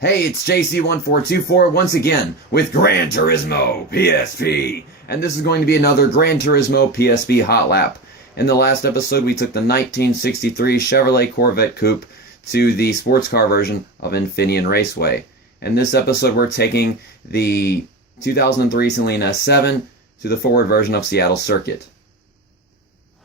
Hey, it's JC1424 once again with Gran Turismo PSP, and this is going to be another Gran Turismo PSP Hot Lap. In the last episode, we took the 1963 Chevrolet Corvette Coupe to the sports car version of Infineon Raceway. In this episode, we're taking the 2003 Saleen S7 to the forward version of Seattle Circuit.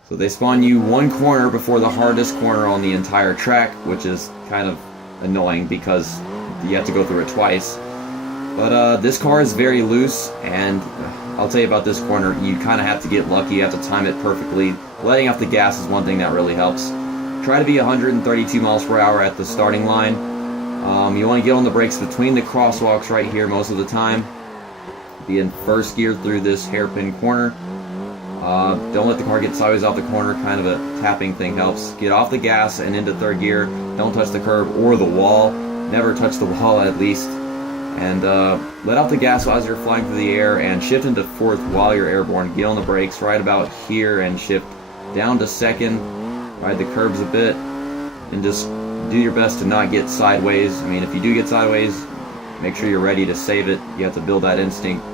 So they spawn you one corner before the hardest corner on the entire track, which is kind of annoying because you have to go through it twice. But this car is very loose, and I'll tell you about this corner. You kind of have to get lucky. You have to time it perfectly. Letting off the gas is one thing that really helps. Try to be 132 miles per hour at the starting line. You want to get on the brakes between the crosswalks right here most of the time. Be in first gear through this hairpin corner. Don't let the car get sideways off the corner. Kind of a tapping thing helps. Get off the gas and into third gear. Don't touch the curb or the wall. Never touch the wall at least. And let out the gas as you're flying through the air and shift into fourth while you're airborne. Get on the brakes right about here and shift down to second. Ride the curbs a bit and just do your best to not get sideways. I mean, if you do get sideways, make sure you're ready to save it. You have to build that instinct.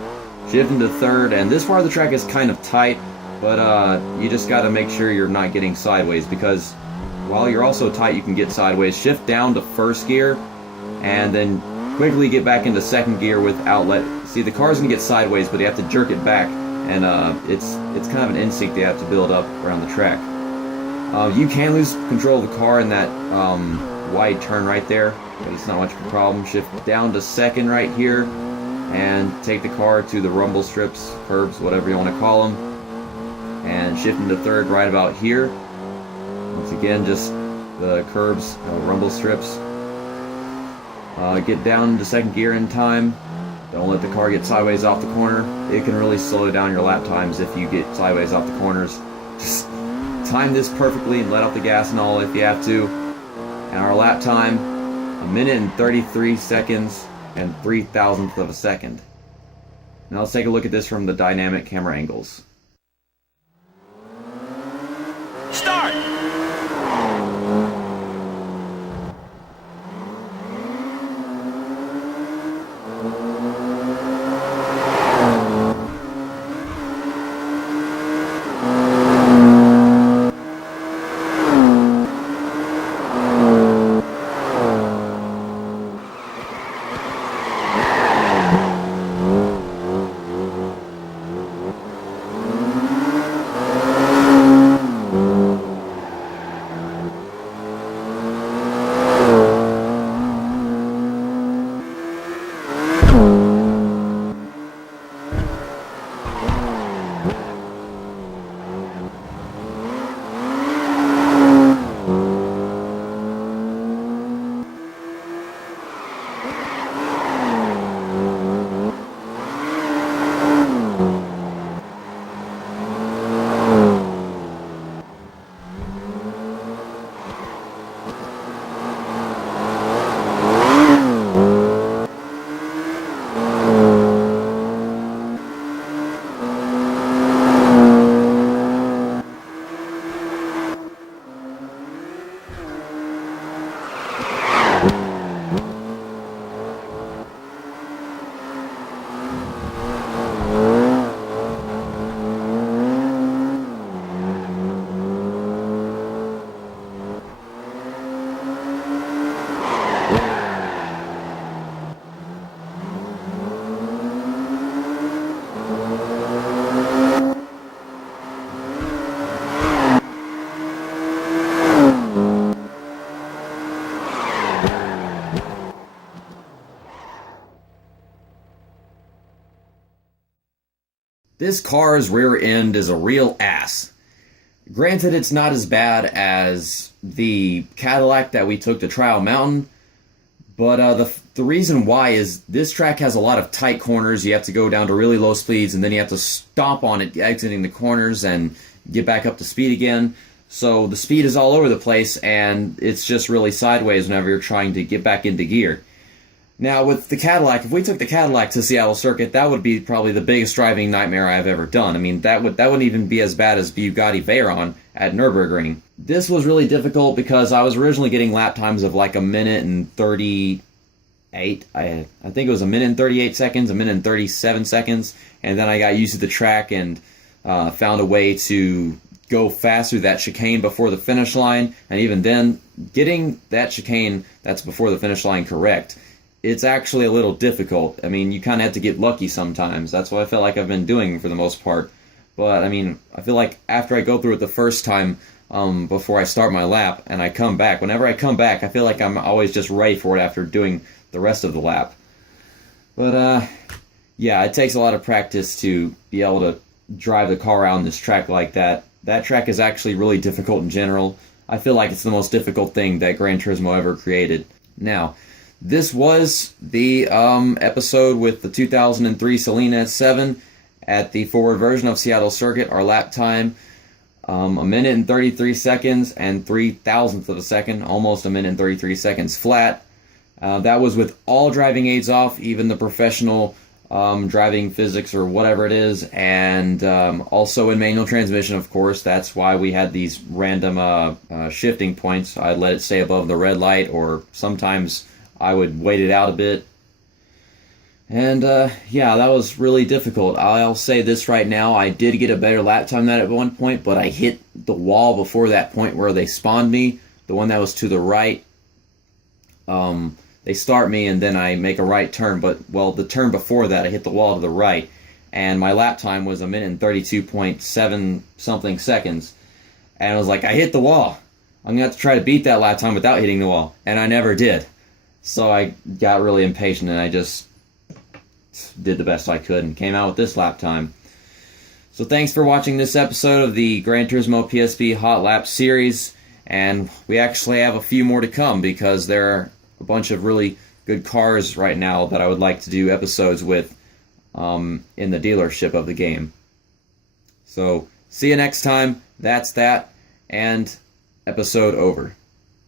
Shift into third, and this part of the track is kind of tight, but you just got to make sure you're not getting sideways, because while you're also tight, you can get sideways. Shift down to first gear and then quickly get back into second gear with outlet. See, the car's gonna get sideways, but you have to jerk it back, and it's kind of an instinct you have to build up around the track. You can lose control of the car in that wide turn right there, but it's not much of a problem. Shift down to second right here and take the car to the rumble strips, curbs, whatever you want to call them, and shift into third right about here. Once again, just the curbs, rumble strips. Get down to second gear in time. Don't let the car get sideways off the corner. It can really slow down your lap times if you get sideways off the corners. Just time this perfectly and let out the gas and all if you have to. And our lap time, 1 minute and 33 seconds and 3/1000th of a second. Now let's take a look at this from the dynamic camera angles. Start! This car's rear end is a real ass. Granted, it's not as bad as the Cadillac that we took to Trial Mountain, but the reason why is this track has a lot of tight corners. You have to go down to really low speeds, and then you have to stomp on it exiting the corners and get back up to speed again. So the speed is all over the place, and it's just really sideways whenever you're trying to get back into gear. Now, with the Cadillac, if we took the Cadillac to Seattle Circuit, that would be probably the biggest driving nightmare I've ever done. I mean, that wouldn't even be as bad as Bugatti Veyron at Nürburgring. This was really difficult because I was originally getting lap times of like 1 minute and 30 I think it was a minute and 38 seconds, a minute and 37 seconds, and then I got used to the track and found a way to go fast through that chicane before the finish line. And even then, getting that chicane that's before the finish line correct, it's actually a little difficult. I mean, you kind of have to get lucky sometimes. That's what I feel like I've been doing for the most part. But I mean, I feel like after I go through it the first time, before I start my lap and I come back, whenever I come back, I feel like I'm always just ready for it after doing the rest of the lap. But yeah, it takes a lot of practice to be able to drive the car around this track like that. That track is actually really difficult in general. I feel like it's the most difficult thing that Gran Turismo ever created. Now, this was the episode with the 2003 Saleen S7 at the forward version of Seattle Circuit. Our lap time, a minute and 33 seconds and 3/1000th of a second, almost a minute and 33 seconds flat. That was with all driving aids off, even the professional driving physics or whatever it is, and also in manual transmission, of course. That's why we had these random shifting points. I'd let it stay above the red light, or sometimes I would wait it out a bit. And yeah, that was really difficult. I'll say this right now, I did get a better lap time than that at one point, but I hit the wall before that point where they spawned me, the one that was to the right. They start me and then I make a right turn, but, well, the turn before that I hit the wall to the right, and my lap time was a minute and 32.7 something seconds, and I was like, I hit the wall. I'm going to have to try to beat that lap time without hitting the wall, and I never did. So I got really impatient and I just did the best I could and came out with this lap time. So thanks for watching this episode of the Gran Turismo PSP Hot Lap series, and we actually have a few more to come because there are a bunch of really good cars right now that I would like to do episodes with in the dealership of the game. So see you next time. That's that, and episode over.